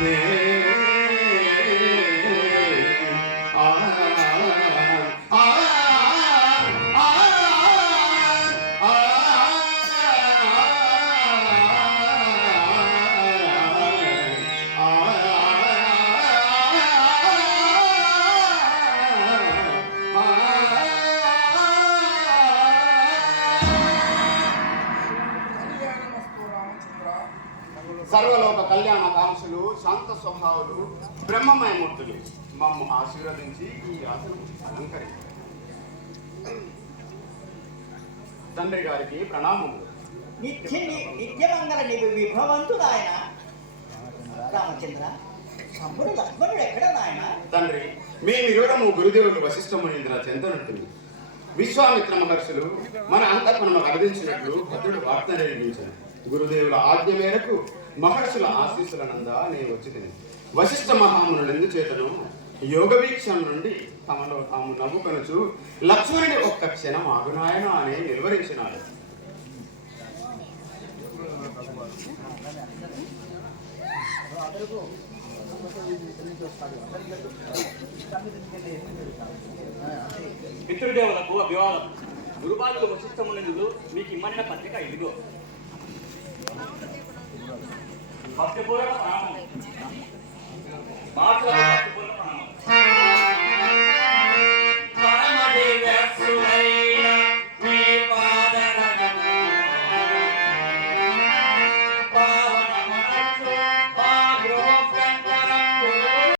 Yeah. కళ్యాణ కాంక్షలు శాంత స్వభావాలు బ్రహ్మమయమూర్తులు. మమ్మ ఆశీర్వదించి ఈ ఆసనం అలంకరించారు తండ్రి గారికి ప్రణామములు. నిత్య నిత్యమంగళ నీవు విభవంతుడు ఆయన రామచంద్ర తమ్ముడు లక్ష్మణుడు ఎక్కడ నాయన? తండ్రి మేమిరువురము గురుదేవులు వశిష్ఠమునింద్ర చెంతనట్టుంది విశ్వామిత్ర మహర్షులు మన అంతఃపురము కదిలించినట్లు భద్రుడు వార్త నిర్మించారు గురుదేవుల ఆజ్ఞ మేరకు మహర్షుల ఆశీస్సులనంద నేను వచ్చి తిని. వశిష్ఠ మహామునుడు ఎందుచేతను యోగ వీక్షం నుండి తమలో తాము నవ్వుకొనచు లక్ష్మణుని ఒక్క క్షణం ఆగునాయన అని నిలువరించినాడు పితృదేవులకు అభివాదం. గురుపాదులు వశిష్టమునందు మీకు ఇమ్మన్న పత్రిక ఇదిగో. భక్తిపూర్వక ప్రణామం